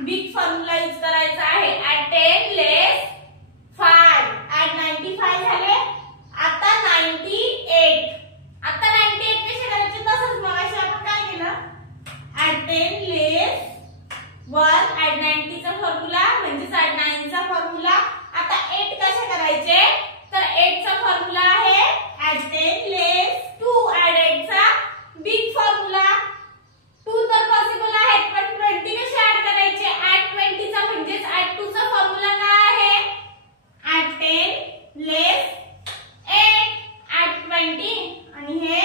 Big formula use करायचा आहे. At 10 less 5 at 95 झाले. आता 98. आता 98 कसे करायचे तसंच मगाशी आपण काय केलं ऍट 10 लेस 1 ऍट 90 चा फॉर्म्युला म्हणजे ऍट 9 चा फॉर्म्युला. आता 8 कसे करायचे तर 8 चा फॉर्म्युला आहे ऍट 10 लेस 2 ऍट 8 चा बिग फॉर्म्युला. 2 तर पॉसिबल आहेत पण 20 कसे ऍड करायचे ऍट 20 चा म्हणजे ऍट 2 चा फॉर्म्युला काय आहे ऍट 10 लेस 8 ऍट 20 आणि हे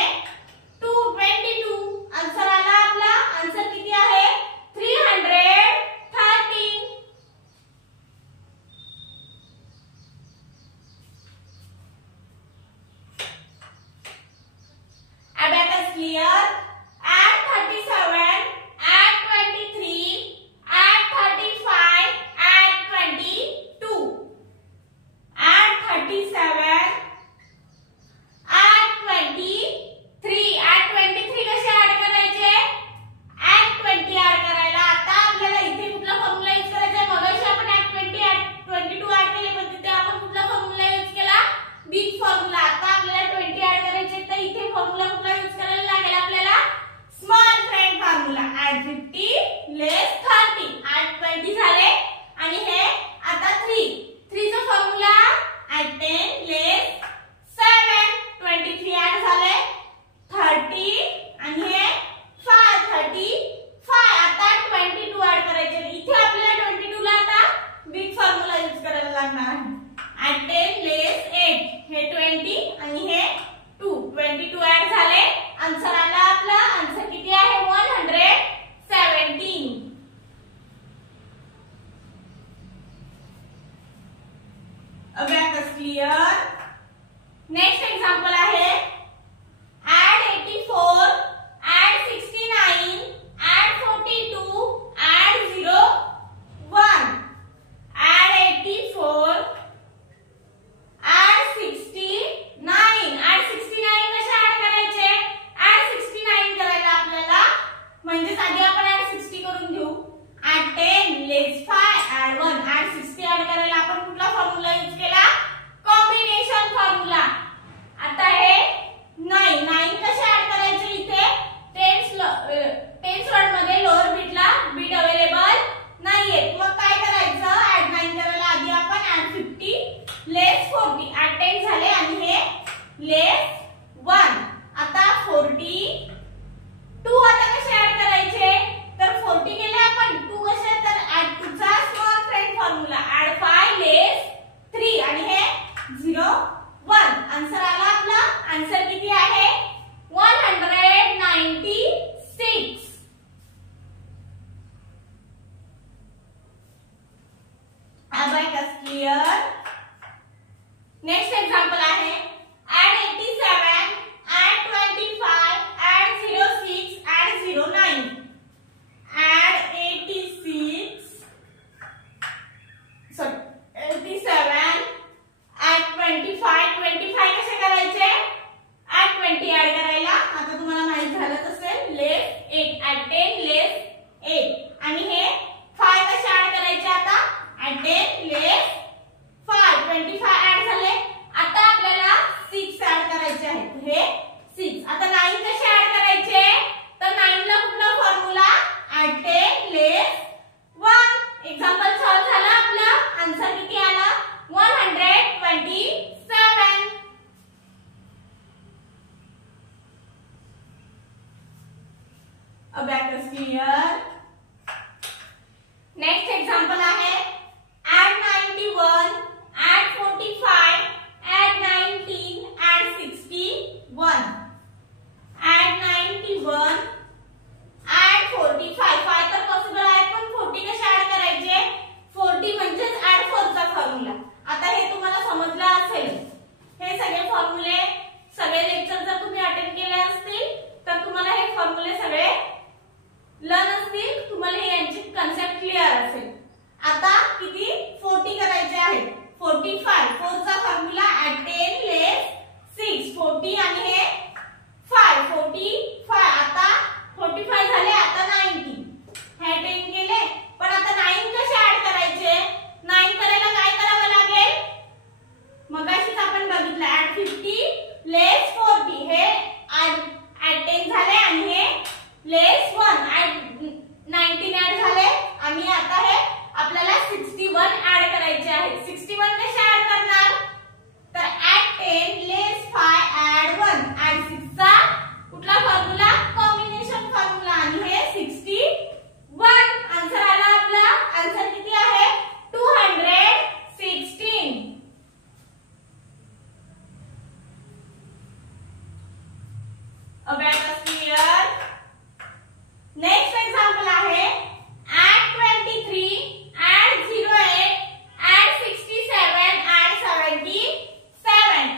222. आन्सर आला आपला. आन्सर किती आहे 313. Abacus clear. Add 37, add 23, add 35, add 22. Add 37, add 23, add 23 कसे ऍड करायचे add 20 ऍड करायला. आता आपल्याला इथे कुठला फॉर्म्युला यूज करायचा आहे मगाशी आपण add 20 add 22 ऍड केले पण तिथे आपण कुठला फॉर्म्युला यूज केला बिग फॉर्म्युला. आता आपल्याला 20 ऍड करायचे तर इथे फॉर्म्युला कुठला यूज करायला लागेल आपल्याला स्मॉल फ्रेंड फॉर्म्युला. add 50 लेस 30 add 20 झाले आणि हे आता 3 चा फॉर्म्युला add 10 लेस 7 23 ऍड झाले 30 आणि हे 35. आता 22 ऍड करायचे. इथे आपल्याला 22 ला आता बिग फॉर्म्युला यूज करायला लागणार आहे. add 10 लेस 8 हे 20 आणि हे 2 22 ऍड झाले. आन्सर आला आपला. आन्सर किती आहे 117. Abacus clear. नेक्स्ट एक्झाम्पल आहे add 84, add 69, add 42, add 0, 1. add 84, add 69, add 69 कसे ऍड करायचे add 69 करायला आपल्याला म्हणजे आधी आपण add 60 करून घेऊ. add 10 लेस 5 add 1 add 60 ऍड करायला आपण कुठला फॉर्म्युला यूज केला कॉम्बिनेशन फॉर्म्युला. आता हे 9 कसे ऍड करायचे इथे टेन्स वर्ड मध्ये लोअर बीटला बीट अवेलेबल नाहीये. मग काय करायचं add 9 करायला आधी आपण add 50 लेस 40 add 10 झाले आणि हे लेस 1. आता 42 आता कसे ऍड करायचे तर 40 केले आपण 2 कसे तर add 2 चा स्मॉल फ्रेंड फॉर्म्युला add 5 लेस 3 आणि हे 0 1. आन्सर आला आपला. आन्सर किती आहे 196. Abacus clear. नेक्स्ट एक्झाम्पल आहे add 87, add 25, add 06, add 09. add 87, add 25 कसे करायचे add 20 ऍड करायला. आता तुम्हाला माहित झालंच असेल लेस 8 add 10 लेस 8 आणि हे 5 कसे ऍड करायचे आता add 10 लेस 5 25 ऍड झाले. आता आपल्याला 6 ऍड करायचे आहेत हे 6. आता 9 कसे ऍड करायचे तर 9 ला कुठला फॉर्म्युला add 10 लेस 1. एक्झाम्पल सॉल्व झाला आपला. आन्सर किती आला 127. Abacus clear. नेक्स्ट एक्झाम्पल आहे add 91, add 45, add 19, add 61. add 91, add 45. 5 तर पॉसिबल आहे पण 40 कसे ऍड करायचे 40 म्हणजेच add 4 चा फॉर्म्युला. आता हे तुम्हाला समजलं असेल. हे सगळे फॉर्म्युले सगळे लेक्चर जर तुम्ही अटेंड केले असतील तर तुम्हाला हे फॉर्म्युले सगळे लर्न असतील. तुम्हाला हे यांची कन्सेप्ट क्लिअर असेल. आता किती 40 करायचे आहेत 45 4 चा फॉर्म्युला add 10 लेस 6 40 आणि हे 5 45. आता 45 झाले. आता 90 हे 10 केले पण आता आपल्याला 61 ऍड करायचे आहेत. 61 कसे ऍड करणार? तर add 10 less 5 add 1 add 6 चा कुठला फॉर्म्युला? Combination formula. आणि हे 61 आन्सर आला आपला. आन्सर किती आहे? 216. abacus clear. नेक्स्ट एग्जांपल आहे add 23 add 08 add 67 add 77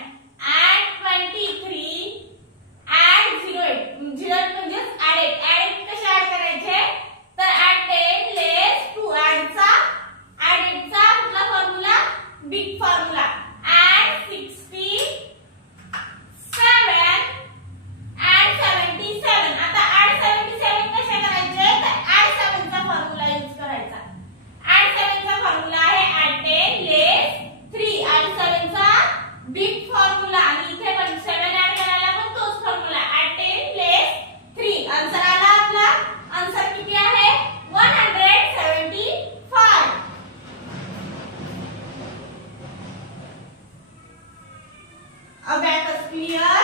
add 23 add 08 08 म्हणजे add 8 कसे ऍड करायचे? तर add 10 less 2 add 8 चा कुठला formula? Big formula. add 67 add 77. आता add 77 कसे करायचे? तर add 7 चा फॉर्म्युला यूज करायचा. add 7 चा फॉर्म्युला आहे add 10 less 3 add 7 चा बिग फॉर्म्युला. आणि इथे पण 7 ऍड करायला पण तोच फॉर्म्युला add 10 less 3. आन्सर आला आपला. आन्सर किती आहे? 175. abacus clear.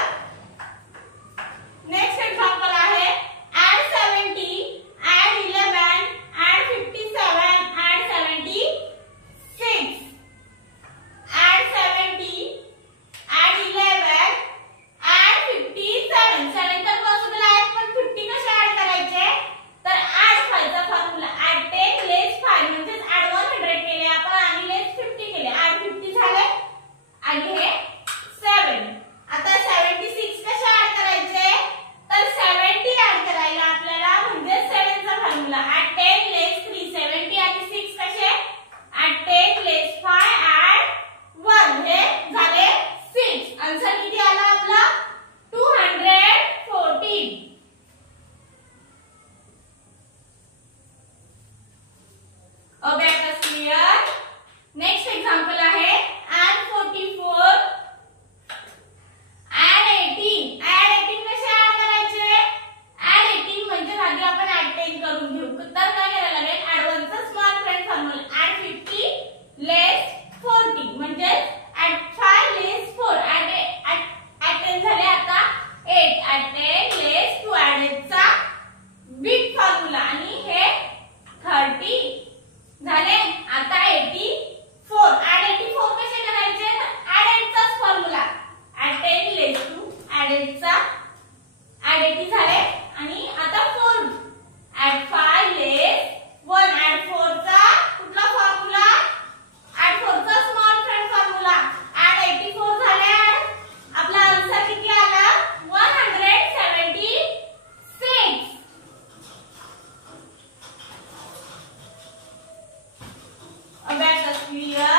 नेक्स्ट एग्जांपल आहे add 70 add 11 add 57 add 76 add 70 add 11 add 57. 7 तर पॉसिबल आहे पण 50 कसे ऍड करायचे? तर add 5 चा फॉर्म्युला add 10 less 5 म्हणजे add 100 केले आपण आणि less 50 केले. add 50 झाले आणि हे 7. आता 76 कसे ऍड करायचे? तर 70 ऍड करायला आपल्याला म्हणजे 7 चा फॉर्म्युला add 10 less 3 70 आणि 6 कसे? add 10 less 5 add 1 हे झाले 6. आन्सर किती आला आपला? 214. abacus clear. नेक्स्ट एग्जांपल आहे add 44 add 18 add 18 कसे ऍड करायचे? add 18 म्हणजे आधी आपण add 10 करून घेऊ. तर काय करायला लागेल? add 1 चा small friend formula add 50 less 40 म्हणजे add 5 less 4 add 10 झाले आता 8 add 10 less 2 add 8 चा बिग फॉर्म्युला आणि हे 30 झाले. आता 84 add 84 कसे करायचे? तर add 8 चाच फॉर्म्युला add 10 less 2 add 8 चा add 80 झाले आणि आता 4 add 5 less 1 add 4 चा कुठला फॉर्म्युला? add 4 चा स्मॉल फ्रेंड फॉर्म्युला add 84 झाले. आपला आन्सर किती आला? 176. abacus clear.